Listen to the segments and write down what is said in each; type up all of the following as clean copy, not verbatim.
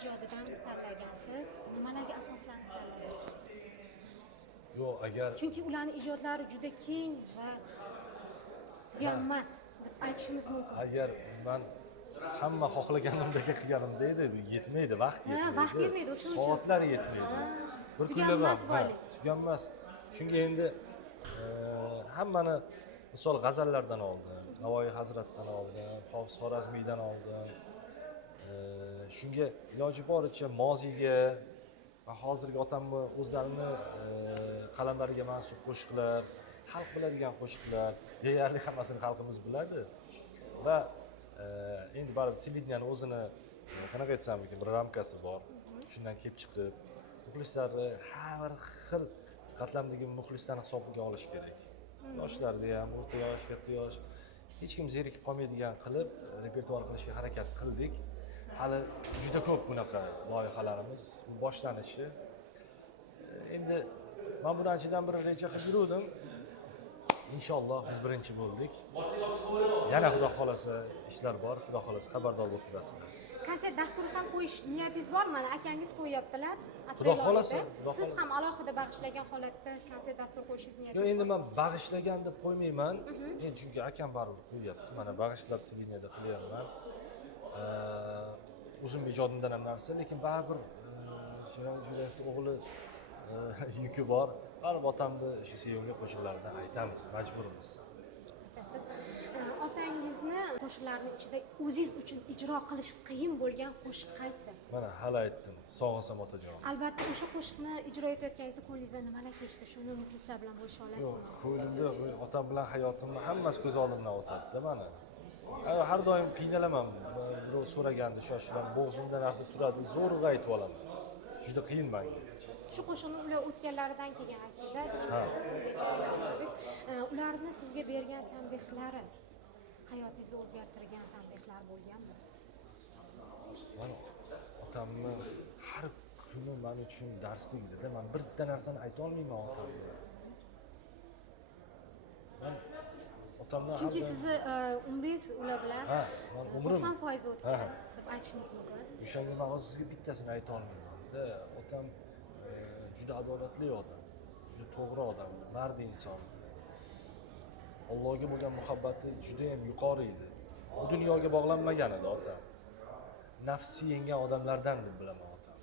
ijodidan tanlagansiz? Nimalarga asoslanib tanladingiz? Yo'q, agar Chunki ularning ijodlari juda keng va tuganmas deb aytishimiz mumkin. agar men hamma xohlaganimdek qilganimda edi, yetmaydi, vaqt yetmaydi. Vaqt yetmaydi, o'sha uchun. Soatlar yetmaydi. Bir Tuganmas kunda boylik. tuganmas. Shunga endi hammani misol g'azallardan oldim, Navoiy Hazratdan oldim, Hofiz Xorazmiydan oldim. Shunga iloji boricha moziga va hozirgi otamni o'zlarini qalamlariga mansub qo'shiqlar, xalq biladigan qo'shiqlar, deyarli hammasini xalqimiz biladi. Va endi baribir televideniyani o'zini qanaqa aytsam ekan, bir ramkasi bor. Shundan kelib chiqib, muxlislarni har xil qatlamdagi muxlislarni hisobiga olish kerak. Yoshlarda ham, o'rta yosh, katta yosh, hech kim zerikib qolmaydigan qilib repertuar qilishga harakat qildik. Hali juda ko'p bunaqa loyihalarimiz, bu boshlanishi. Endi men buni anchadan beri reja qilib yurdim. Inshaalloh biz birinchi bo'ldik. Yana xudo xolasa ishlar bor, xudo xolasa xabardor bo'lib turasizlar. Konsert dasturi ham qo'yish niyatingiz bormi? Mana akangiz qo'yaptilar. Xudo xolasa, Siz ham alohida bag'ishlagan holatda konsert dasturi qo'yishingiz Yo'q, niyatingiz endi men bag'ishlagan deb qo'ymayman. Endi chunki akam baribir qo'yyapti. Mana bag'ishlab televideniyada qilyapman. O'zim ijodimdan ham narsa, lekin baribir Sherali Jo'rayevning o'g'li yuki bor. Baribir otamni shu sevimli qo'shiqlaridan aytamiz, majburmiz. Siz otangizni qo'shiqlarning ichida o'zingiz uchun ijro qilish qiyin bo'lgan qo'shiq qaysi? Mana hali aytdim, sog'insam otajon. Albatta o'sha qo'shiqni ijro etayotganingizda qo'lingizdan nimalar kechdi? Shuni muxlislar bilan bo'lisha olasizmi? Yo'q, ko'nglimda otam bilan hayotimni hammasi ko'z oldimdan o'tadi-da mana. Har doim qiynalaman. Birov so'raganda shoshilaman, bo'g'zimda narsa turadi, zo'rg'a aytib olaman. Juda qiyin menga. Shu qo'shiqni ular o'tganlaridan kelgan aytdingiz. Ularni sizga bergan tanbehlari, hayotingizni o'zgartirgan tanbehlar bo'lganmi? Mana otamni har kuni men uchun darsligida, men bitta narsani ayta olmayman otamga. Men otamdan Chunki sizni umringiz ular bilan umrim 90% o'tgan deb aytishimiz mumkin. O'shanga men hozir sizga bittasini ayta olmayman-da. Otam juda adolatli odam, juda to'g'ri odam, mard inson. Allohga bo'lgan muhabbati juda ham yuqori edi. Bu dunyoga bog'lanmagan edi otam. Nafsi yengan odamlardan deb bilaman otam.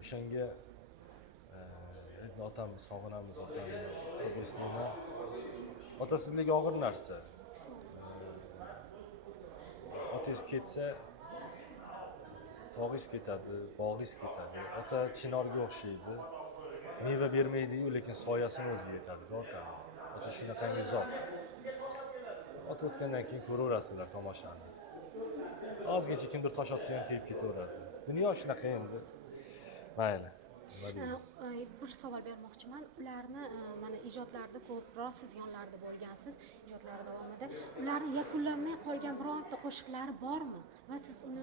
O'shanga endi otamni sog'inamiz, otamni ko'p eslayman. Otasizlik og'ir narsa. Otangiz ketsa, tog'ingiz ketadi, bog'ingiz ketadi. Ota chinorga o'xshaydi. Meva bermaydi-yu, lekin soyasini o'ziga yetadi-da ota. Ota shunaqangi zot. Ota o'tgandan keyin ko'raverasizlar tomoshani. Ozgincha kimdir tosh otsa ham tegib ketaveradi. Dunyo shunaqa endi. Mayli. Bir savol bermoqchiman. Ularni mana ijodlarda ko'proq siz yonlarida bo'lgansiz, ijodlari davomida ularni yakunlanmay qolgan birorta qo'shiqlari bormi? Va siz uni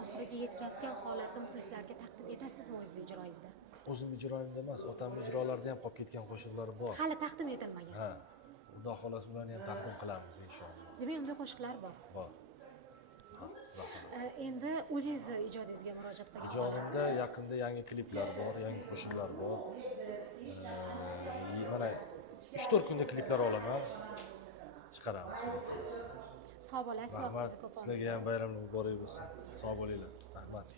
oxiriga yetkazgan holatda muxlislarga taqdim etasizmi o'z ijroyingizda? O'zim ijroyimda emas, otamning ijrolarida ham qolib ketgan qo'shiqlari bor. Hali taqdim etilmagan. Ha. Xudo xolasa ularni ham taqdim qilamiz inshaalloh. Demak, unda qo'shiqlar bor. Bor. Endi o'zingizni ijodingizga murojaat qilgan. Ijodimda yaqinda yangi kliplar bor, yangi qo'shiqlar bor. Mana 3-4 kunda kliplar olaman. Chiqaramiz xudo xolasa. Sog' bo'lasiz, vaqtingizni ko'p olmang. Sizlarga ham bayramlar muborak bo'lsin. Sog' bo'linglar. Rahmat.